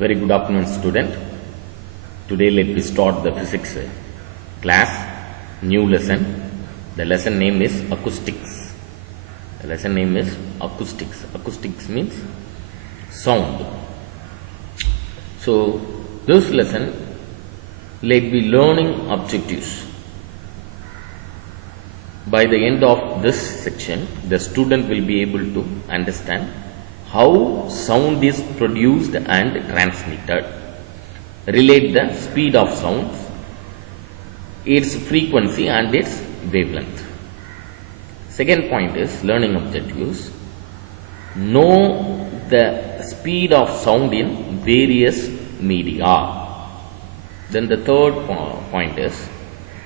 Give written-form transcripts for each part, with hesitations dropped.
Very good afternoon, student. Today let me start the physics class, new lesson. The lesson name is acoustics. The lesson name is acoustics. Acoustics means sound. So this lesson, let me learning objectives. By the end of this section, the student will be able to understand how sound is produced and transmitted, relate the speed of sound, its frequency and its wavelength. Second point is learning objectives. Know the speed of sound in various media. Then the third point is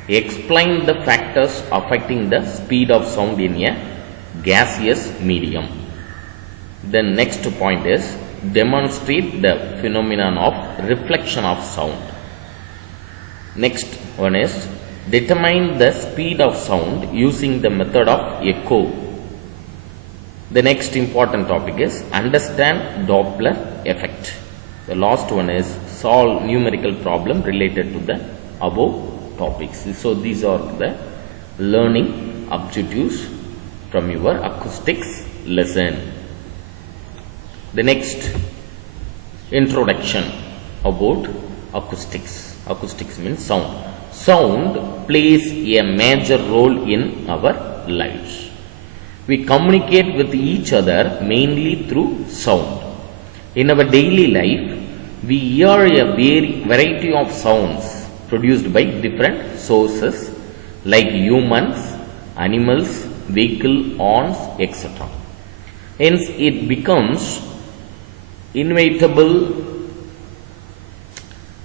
explain the factors affecting the speed of sound in a gaseous medium. The next point is demonstrate the phenomenon of reflection of sound. Next one is determine the speed of sound using the method of echo. The next important topic is understand Doppler effect. The last one is solve numerical problem related to the above topics. So these are the learning objectives from your acoustics lesson. The next introduction about acoustics. Acoustics means sound. Sound plays a major role in our lives. We communicate with each other mainly through sound. In our daily life, we hear a variety of sounds produced by different sources like humans, animals, vehicle, horns, etc. Hence, it becomes inevitable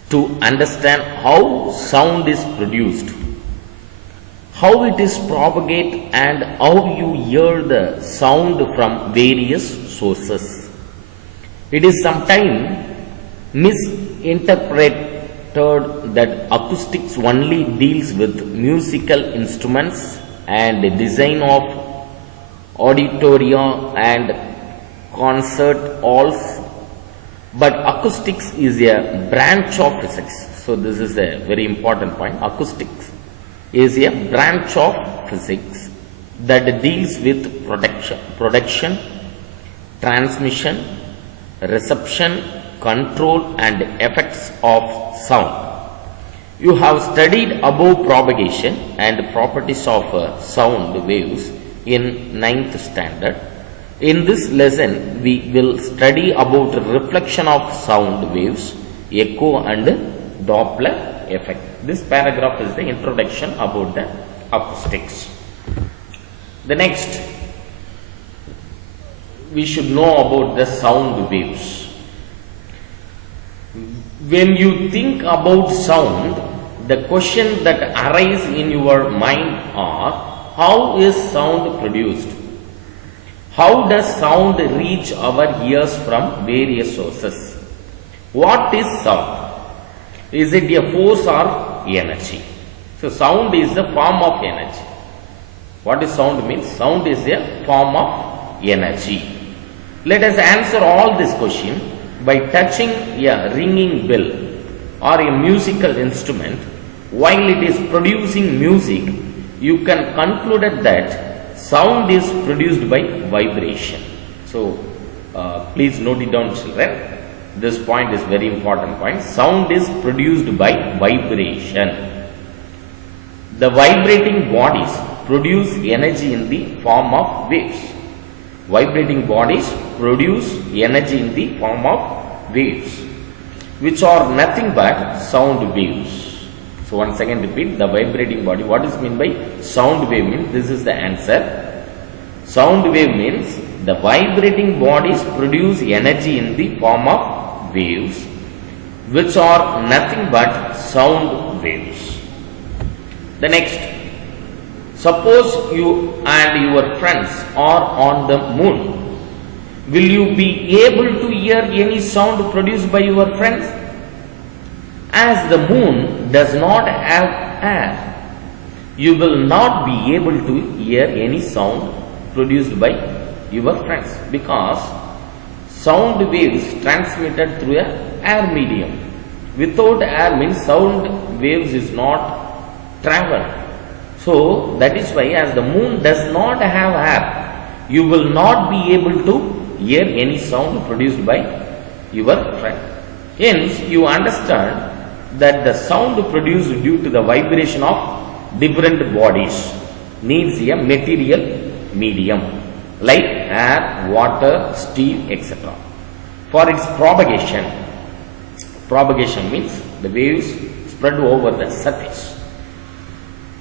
to understand how sound is produced, how it is propagated, and how you hear the sound from various sources. It is sometimes misinterpreted that acoustics only deals with musical instruments and design of auditorium and concert halls. But acoustics is a branch of physics. So this is a very important point. Acoustics is a branch of physics that deals with production, transmission, reception, control and effects of sound. You have studied above propagation and properties of sound waves in 9th standard. In this lesson, we will study about reflection of sound waves, echo and Doppler effect. This paragraph is the introduction about the acoustics. The next, we should know about the sound waves. When you think about sound, the question that arises in your mind are, how is sound produced? How does sound reach our ears from various sources? What is sound? Is it a force or energy? So sound is a form of energy. What is sound means? Sound is a form of energy. Let us answer all this question by touching a ringing bell or a musical instrument. While it is producing music, you can conclude that sound is produced by vibration. So, please note it down, children. This point is very important point. Sound is produced by vibration. The vibrating bodies produce energy in the form of waves. Vibrating bodies produce energy in the form of waves, which are nothing but sound waves. So once again repeat, the vibrating body. What is meant by sound wave means? This is the answer. Sound wave means the vibrating bodies produce energy in the form of waves, which are nothing but sound waves. The next, suppose you and your friends are on the moon. Will you be able to hear any sound produced by your friends? As the moon does not have air, you will not be able to hear any sound produced by your friends, because sound waves transmitted through a air medium. Without air means sound waves is not travel. So that is why as the moon does not have air, you will not be able to hear any sound produced by your friend. Hence you understand that the sound produced due to the vibration of different bodies needs a material medium like air, water, steel, etc. For its propagation, propagation means the waves spread over the surface.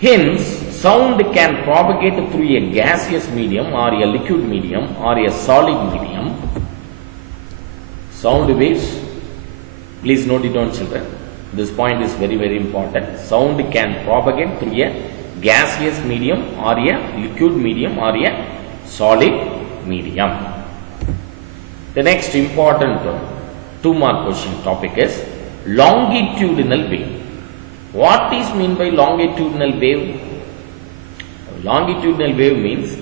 Hence, sound can propagate through a gaseous medium or a liquid medium or a solid medium. Sound waves, please note it down children. This point is very, very important. Sound can propagate through a gaseous medium or a liquid medium or a solid medium. The next important 2-mark question topic is longitudinal wave. What is mean by longitudinal wave? Longitudinal wave means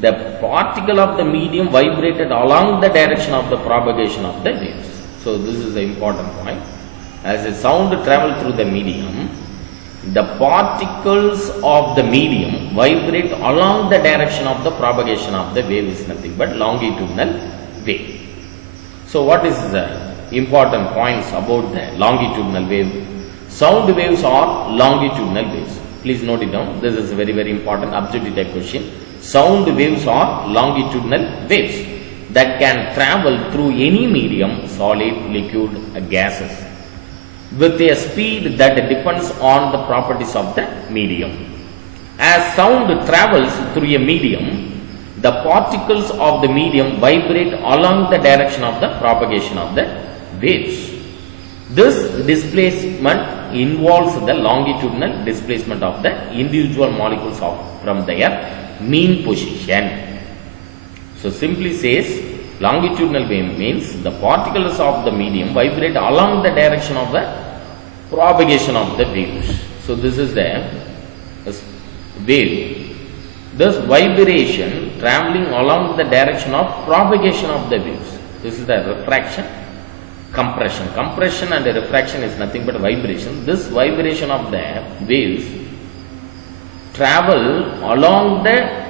the particle of the medium vibrated along the direction of the propagation of the waves. So this is the important point. As the sound travels through the medium, the particles of the medium vibrate along the direction of the propagation of the wave is nothing but longitudinal wave. So what is the important points about the longitudinal wave? Sound waves are longitudinal waves. Please note it down. This is a very, very important objective type question. Sound waves are longitudinal waves that can travel through any medium, solid, liquid, gases, with a speed that depends on the properties of the medium. As sound travels through a medium, the particles of the medium vibrate along the direction of the propagation of the waves. This displacement involves the longitudinal displacement of the individual molecules from their mean position. So simply says longitudinal wave means the particles of the medium vibrate along the direction of the propagation of the waves. So this is the wave. This vibration traveling along the direction of propagation of the waves. This is the refraction, compression. Compression and refraction is nothing but vibration. This vibration of the waves travel along the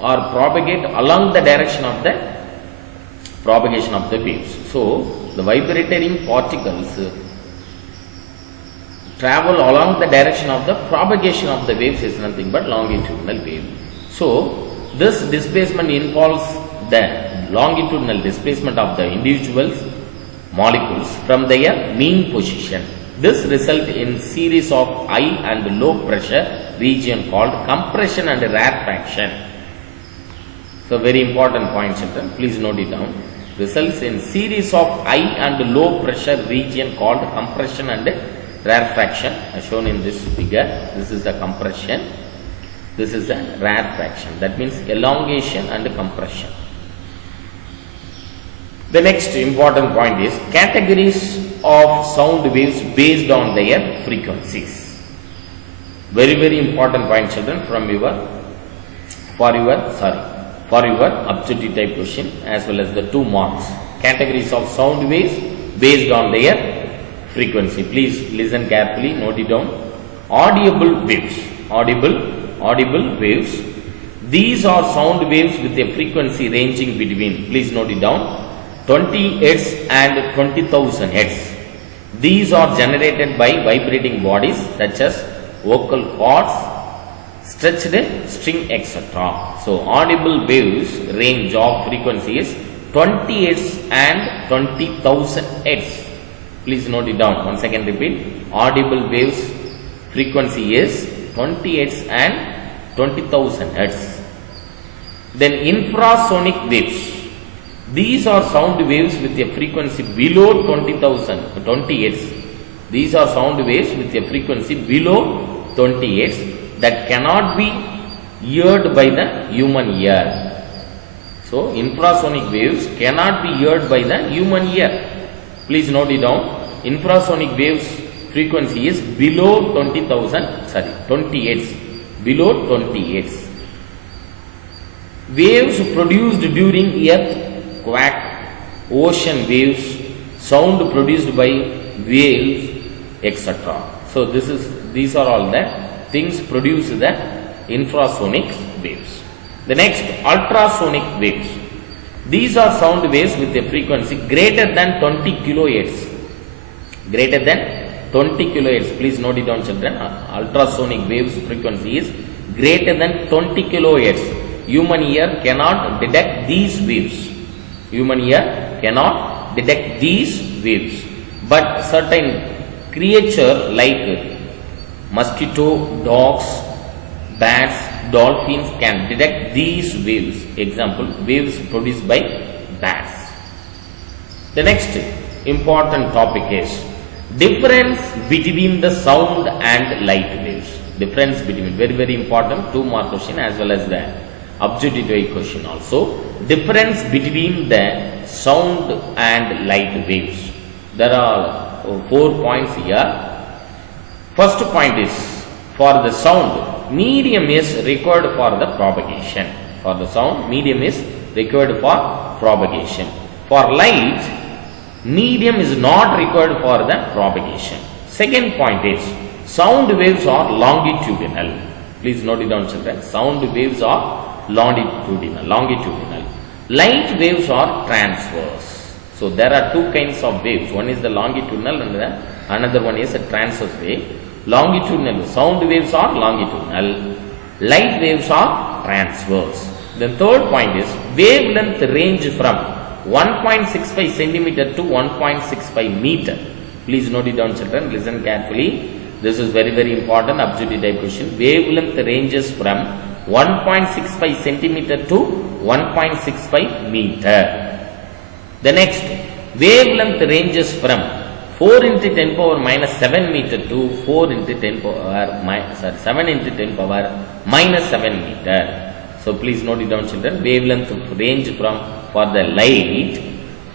or propagate along the direction of the propagation of the waves. So the vibrating particles travel along the direction of the propagation of the waves is nothing but longitudinal wave. So this displacement involves the longitudinal displacement of the individuals molecules from their mean position. This results in series of high and low pressure region called compression and rarefaction. So very important point children, please note it down. Results in series of high and low pressure region called compression and rarefaction as shown in this figure. This is the compression, this is the rarefaction, that means elongation and compression. The next important point is categories of sound waves based on their frequencies. Very, very important point children from for your objective type question as well as the 2 marks. Categories of sound waves based on their frequency. Please listen carefully, note it down. Audible waves. Audible waves. These are sound waves with a frequency ranging between, please note it down, 20 Hz and 20,000 Hz. These are generated by vibrating bodies such as vocal cords, stretched string, etc. So audible waves range of frequency is 20 Hz and 20,000 Hz. Please note it down. Once again repeat. Audible waves frequency is 20 Hz and 20,000 Hz. Then infrasonic waves. These are sound waves with a frequency below 20 Hz. These are sound waves with a frequency below 20 Hz that cannot be heard by the human ear. So infrasonic waves cannot be heard by the human ear. Please note it down. Infrasonic waves frequency is below 20 Hz. Below 20 Hz. Waves produced during earthquake ocean waves, sound produced by whales, etc. So these are all the things produce the infrasonic waves. The next, ultrasonic waves. These are sound waves with a frequency greater than 20 kilohertz. Greater than 20 kilohertz. Please note it down, children. Ultrasonic waves frequency is greater than 20 kilohertz. Human ear cannot detect these waves. Human ear cannot detect these waves. But certain creature like mosquito, dogs, bats, dolphins can detect these waves. Example, waves produced by bats. The next important topic is difference between the sound and light waves. Difference between, very important, 2 mark question as well as the objective question also. Difference between the sound and light waves. There are 4 points here. First point is, for the sound, medium is required for the propagation. For the sound, medium is required for propagation. For light, medium is not required for the propagation. Second point is, sound waves are longitudinal. Please note it down, children. Sound waves are longitudinal. Light waves are transverse. So there are 2 kinds of waves. One is the longitudinal and another one is a transverse wave. Longitudinal sound waves are longitudinal. Light waves are transverse. The third point is wavelength range from 1.65 centimeter to 1.65 meter. Please note it down, children. Listen carefully. This is very important objective type question. Wavelength ranges from 1.65 centimeter to 1.65 meter. The next, wavelength ranges from 4 into 10 power minus 7 meter to 4 into 10 power 7 into 10 power minus 7 meter. So please note it down, children. Wavelength range from, for the light,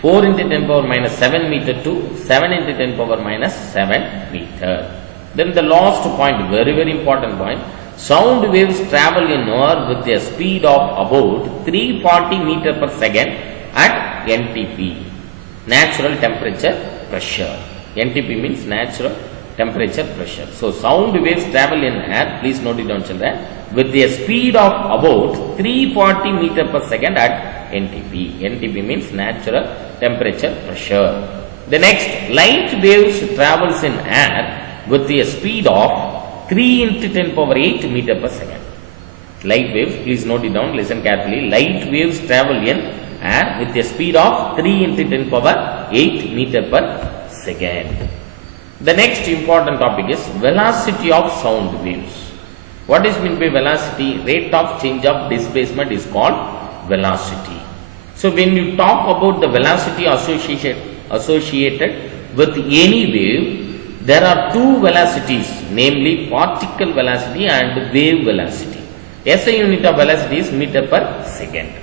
4 into 10 power minus 7 meter to 7 into 10 power minus 7 meter. Then the last point, very important point. Sound waves travel in air with a speed of about 340 meter per second at NTP, natural temperature pressure. NTP means natural temperature pressure. So sound waves travel in air, please note it down, children, with a speed of about 340 meter per second at NTP. NTP means natural temperature pressure. The next, light waves travels in air with a speed of 3 into 10 power 8 meter per second. Light waves, please note it down, listen carefully. Light waves travel in air with a speed of 3 into 10 power 8 meter per second. The next important topic is velocity of sound waves. What is meant by velocity? Rate of change of displacement is called velocity. So when you talk about the velocity associated with any wave, there are 2 velocities, namely particle velocity and wave velocity. SI unit of velocity is meter per second.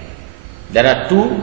There are 2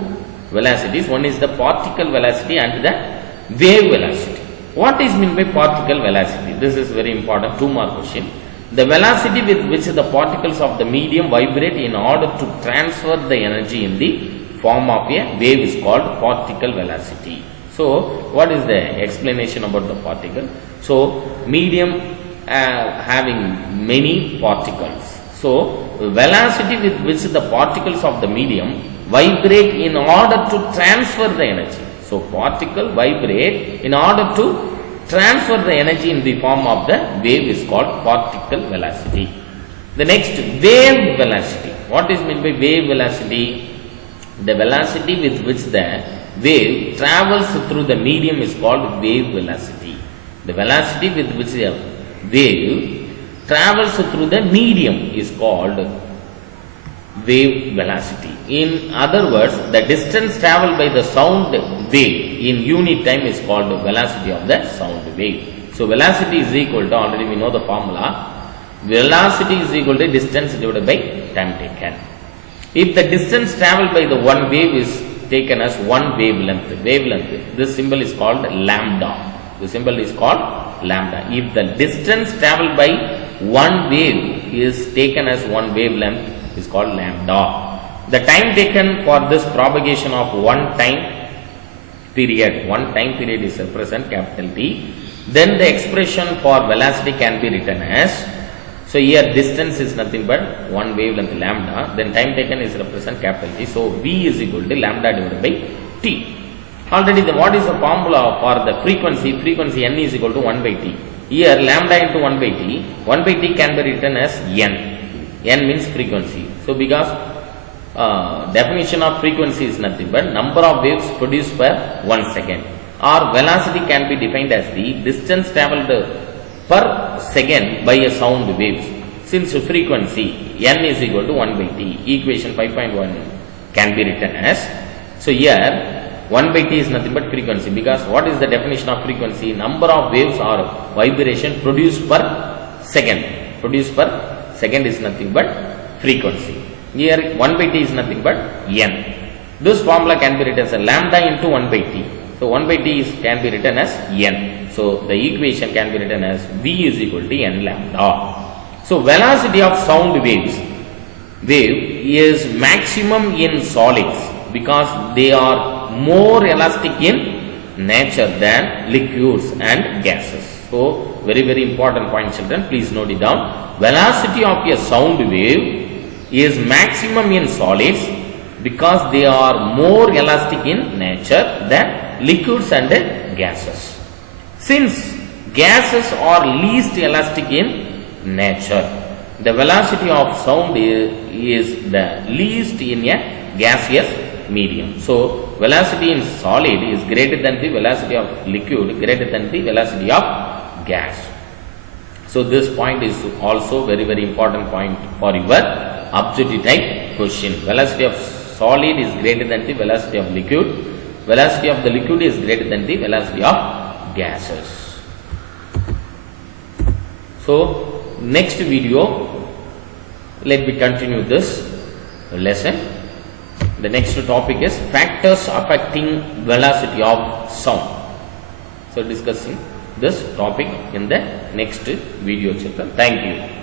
velocities. One is the particle velocity and the wave velocity. What is meant by particle velocity? This is very important, 2 mark question. The velocity with which the particles of the medium vibrate in order to transfer the energy in the form of a wave is called particle velocity. So what is the explanation about the particle? So medium having many particles. So velocity with which the particles of the medium vibrate in order to transfer the energy. So particle vibrate in order to transfer the energy in the form of the wave is called particle velocity. The next, wave velocity. What is meant by wave velocity? The velocity with which the wave travels through the medium is called wave velocity. The velocity with which the wave travels through the medium is called wave velocity. In other words, the distance traveled by the sound wave in unit time is called the velocity of the sound wave. So velocity is equal to, already we know the formula, velocity is equal to distance divided by time taken. If the distance traveled by the one wave is taken as one wavelength, this symbol is called lambda. The symbol is called lambda. If the distance traveled by one wave is taken as one wavelength, is called lambda. The time taken for this propagation of one time period. One time period is represent capital T. Then the expression for velocity can be written as, so here distance is nothing but one wavelength lambda, then time taken is represent capital T. So V is equal to lambda divided by T. Already what is the formula for the frequency? Frequency N is equal to 1 by T. Here lambda into 1 by T, 1 by T can be written as N. N means frequency. So because definition of frequency is nothing but number of waves produced per 1 second, or velocity can be defined as the distance travelled per second by a sound waves. Since frequency N is equal to 1 by T, equation 5.1 can be written as, so here 1 by T is nothing but frequency, because what is the definition of frequency? Number of waves or vibration produced per second. Produced per second is nothing but frequency. Here 1 by T is nothing but N. This formula can be written as a lambda into 1 by T. So 1 by T can be written as N. So the equation can be written as V is equal to N lambda. So velocity of sound wave is maximum in solids because they are more elastic in nature than liquids and gases. So very important point, children, please note it down. Velocity of a sound wave is maximum in solids because they are more elastic in nature than liquids and gases. Since gases are least elastic in nature, the velocity of sound is the least in a gaseous medium. So velocity in solid is greater than the velocity of liquid, greater than the velocity of gas. So this point is also very important point for your objective type question. Velocity of solid is greater than the velocity of liquid. Velocity of the liquid is greater than the velocity of gases. So next video, let me continue this lesson. The next topic is factors affecting velocity of sound. So discussing this topic in the next video, children. Thank you.